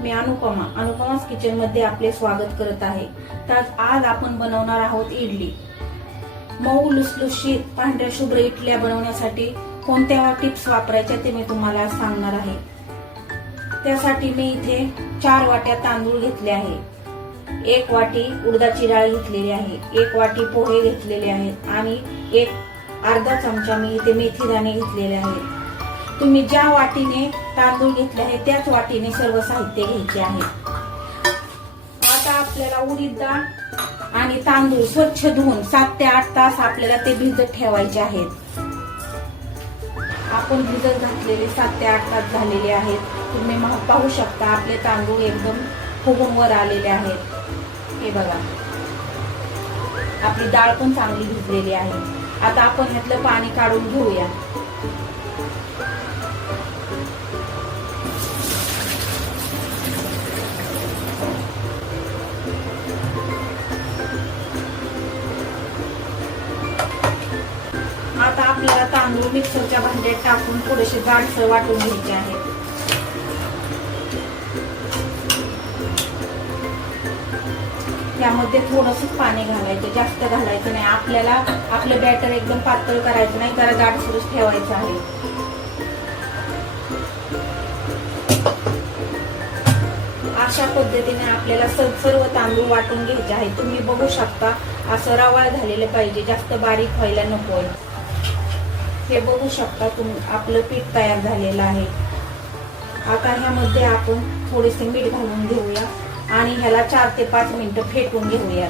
मी अनुपमा. किचनमध्ये आपले स्वागत करत आहे. तर आज आपण बनवणार आहोत इडली. मऊ लुसलुशीत पांढऱ्या शुभ्र इडल्या बनवण्यासाठी कोणत्या टिप्स वापरायच्या ते मी तुम्हाला सांगणार आहे. त्यासाठी मी इथे चार वाट्या तांदूळ घेतले आहे. एक वाटी उडदाची डाळ घेतलेली आहे. एक वाटी पोहे घेतलेले आहेत. आणि एक अर्धा चमचा मी इथे मेथी दाणे घेतलेले आहेत. तुम्ही ज्या वाटीने तांदूळ घेतले आहे त्याच वाटीने सर्व साहित्य घ्यायचे आहे. आता आपल्याला उडीद डाळ आणि तांदूळ स्वच्छ धुवून सात ते आठ तास आपल्याला ते भिजत ठेवायचे आहेत. आपण भिजत घातलेले सात ते आठ तास झालेले आहेत. तुम्ही पाहू शकता आपले तांदूळ एकदम फुगून वर आलेले आहेत. हे बघा. आपली डाळ पण चांगली भिजलेली आहे. आता आपण ह्यातलं पाणी काढून घेऊया. आता आपल्याला तांदूळ मिक्सरच्या भांड्यात टाकून थोडेसे जाडसर वाटून घ्यायचे आहेत त्यामध्ये थोडस पाणी घालायचं जास्त घालायचं नाही. आपल्याला आपलं बॅटर एकदम पातळ करायचं नाही जरा जाडसरच ठेवायचं आहे. अशा पद्धतीने आपल्याला स- सर्व तांदूळ वाटून घ्यायचे आहे. तुम्ही बघू शकता असं रवाळ झालेलं पाहिजे. जास्त बारीक व्हायला नको. आहे हे बघू शकता तुम आपलं पीठ तयार झालेलं आहे. आता ह्यामध्ये आपण थोडेसे मीठ घालून घेऊया आणि ह्याला चार ते पाच मिनिटं फेटून घेऊया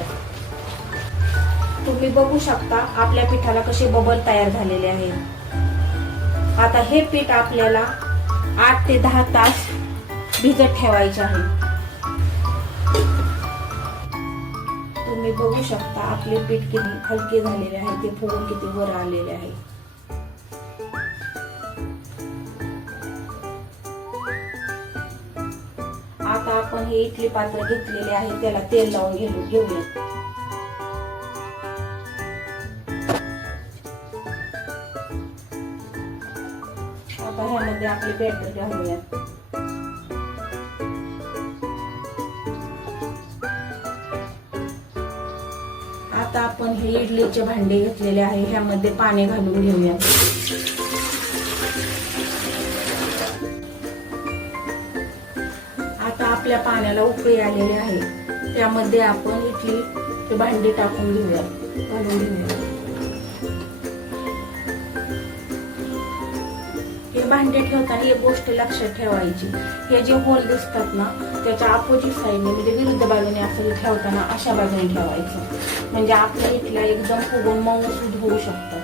तुम्ही बघू शकता आपल्या पिठाला कसे बबल तयार झालेले आहे. आता हे पीठ आपल्याला आठ ते दहा तास भिजत ठेवायचे आहे. तुम्ही बघू शकता आपले पीठ किती हलके झालेले आहे ते फुगून किती वर आलेले आहे. आता आपण हे इडली पात्र घेतलेले आहे त्याला तेल लावून घेऊ घेऊया. आता ह्यामध्ये आपले बॅटर घालूयात. आता आपण हे इडलीचे भांडे घेतलेले आहे ह्यामध्ये पाणी घालून घेऊया. आपल्या पाण्याला उकळी आलेली आहे. त्यामध्ये आपण हे भांडी टाकून घेऊया. घालून घेऊया. हे भांडे ठेवताना एक गोष्ट लक्षात ठेवायची. हे जे होल दिसतात ना त्याच्या अपोजिट साईडने म्हणजे विरुद्ध बाजूने असं ठेवताना अशा बाजूने ठेवायचं. म्हणजे आपल्या इथला एकदम फुगून मऊ सूद होऊ शकतात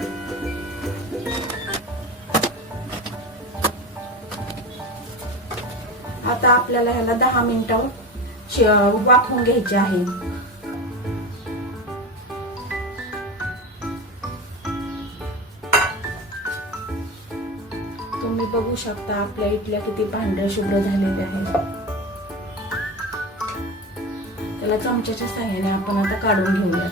आता आपल्याला ह्याला दहा मिनिटं वाफवून घ्यायचे आहे. तुम्ही बघू शकता आपल्या इथल्या किती पांढऱ्या शुभ्र झालेले आहेत त्याला चमच्याच्या साह्याने आपण आता काढून घेऊया